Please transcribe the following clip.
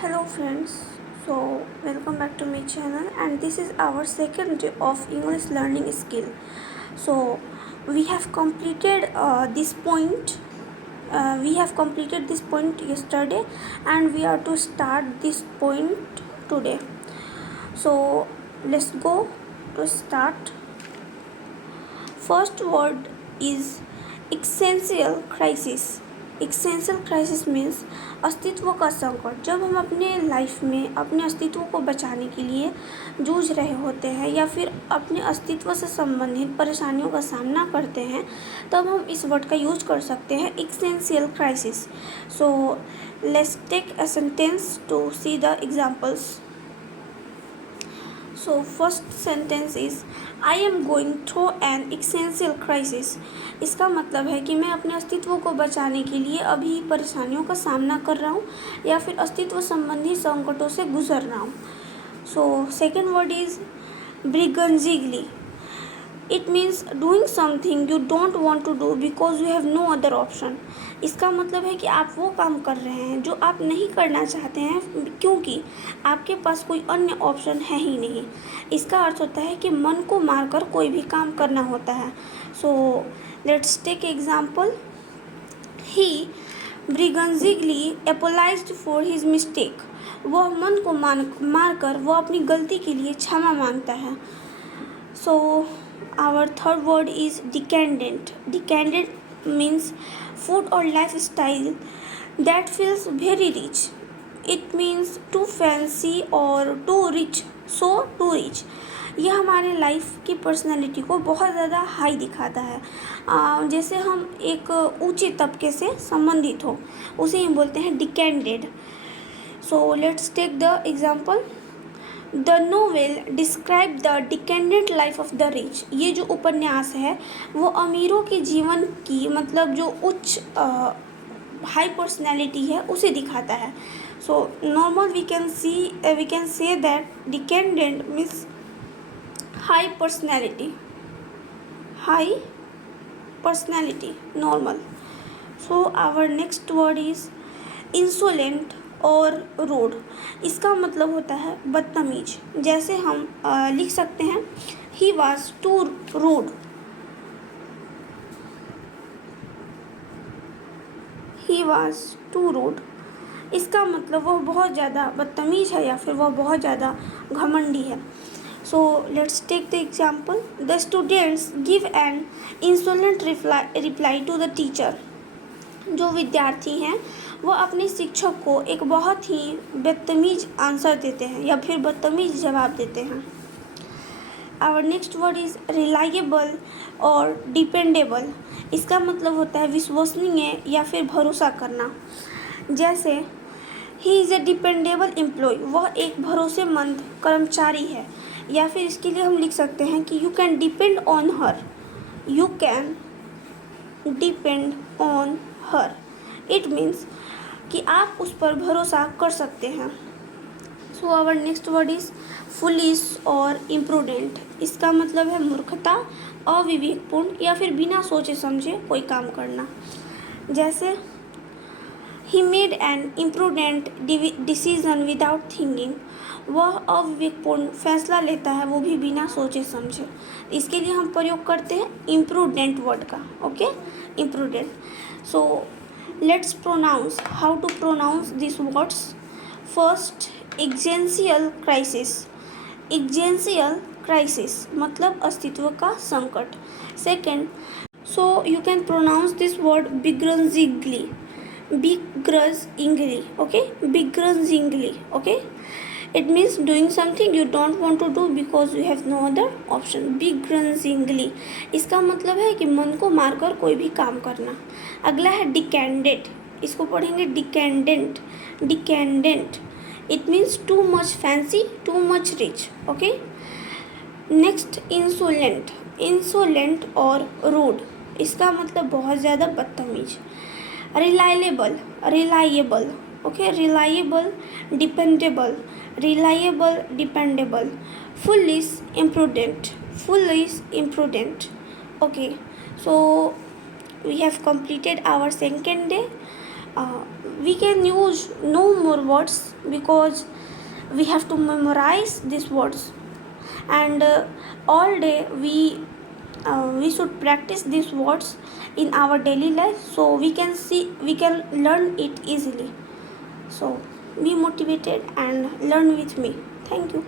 Hello friends, so welcome back to my channel and this is our second day of English learning skill. So we have completed this point yesterday and we are to start this point today. So let's go to start. First word is existential crisis. Existential crisis means अस्तित्व का संकट। जब हम अपने life में अपने अस्तित्व को बचाने के लिए जूझ रहे होते हैं या फिर अपने अस्तित्व से संबंधित परेशानियों का सामना करते हैं तब हम इस वर्ड का यूज कर सकते हैं existential crisis. So let's take a sentence to see the examples. So first sentence is I am going through an existential crisis। इसका मतलब है कि मैं अपने अस्तित्व को बचाने के लिए अभी परेशानियों का सामना कर रहा हूँ या फिर अस्तित्व संबंधी संकटों से गुजर रहा हूँ। So second word is begrudgingly. It means doing something you don't want to do because you have no other option. इसका मतलब है कि आप वो काम कर रहे हैं जो आप नहीं करना चाहते हैं क्योंकि आपके पास कोई अन्य ऑप्शन है ही नहीं। इसका अर्थ होता है कि मन को मारकर कोई भी काम करना होता है। So let's take example. He begrudgingly apologised for his mistake. वह मन को मारकर वह अपनी गलती के लिए क्षमा मांगता है। सो our third word is decadent. Decadent means food or lifestyle that feels very rich. It means too fancy or too rich, so too rich. यह हमारे लाइफ की पर्सनालिटी को बहुत ज़्यादा हाई दिखाता है। जैसे हम एक ऊंचे तबके से संबंधित हो उसे हम बोलते हैं decadent. So let's take the example. The novel describe the decadent life of the rich. ये जो उपन्यास है वो अमीरों के जीवन की मतलब जो उच्च हाई पर्सनैलिटी है उसे दिखाता है। So normal we can say that decadent means high personality normal. So our next word is insolent और रूड। इसका मतलब होता है बदतमीज। जैसे हम लिख सकते हैं he was too rude. He was too rude इसका मतलब वह बहुत ज़्यादा बदतमीज है या फिर वह बहुत ज़्यादा घमंडी है। So let's take the example. The students give an insolent reply to the teacher. जो विद्यार्थी हैं वो अपने शिक्षक को एक बहुत ही बदतमीज आंसर देते हैं या फिर बदतमीज जवाब देते हैं। Our next word is reliable और डिपेंडेबल। इसका मतलब होता है विश्वसनीय या फिर भरोसा करना। जैसे he is a dependable employee. वह एक भरोसेमंद कर्मचारी है। या फिर इसके लिए हम लिख सकते हैं कि you can depend on her. You can depend on her. It means कि आप उस पर भरोसा कर सकते हैं। So our next word is foolish और इम्प्रूडेंट। इसका मतलब है मूर्खता, अविवेकपूर्ण या फिर बिना सोचे समझे कोई काम करना। जैसे he made an imprudent decision without thinking. वह अविवेकपूर्ण फैसला लेता है वो भी बिना सोचे समझे। इसके लिए हम प्रयोग करते हैं इम्प्रूडेंट वर्ड का। Okay, imprudent. So let's pronounce how to pronounce these words. First, existential crisis मतलब अस्तित्व का संकट। Second, so you can pronounce this word begrudgingly, okay. It means doing something you don't want to do because you have no other option. begrudgingly इसका मतलब है कि मन को मारकर कोई भी काम करना। अगला है डिकेंडेंट। इसको पढ़ेंगे decadent. It means too much fancy, too much rich. Okay. Next insolent और रूड। इसका मतलब बहुत ज़्यादा बदतमीज। Reliable okay, reliable dependable. Foolish imprudent. Okay, so we have completed our second day uh, we can use no more words because we have to memorize these words, and all day we should practice these words in our daily life so we can learn it easily. So be motivated and learn with me. Thank you.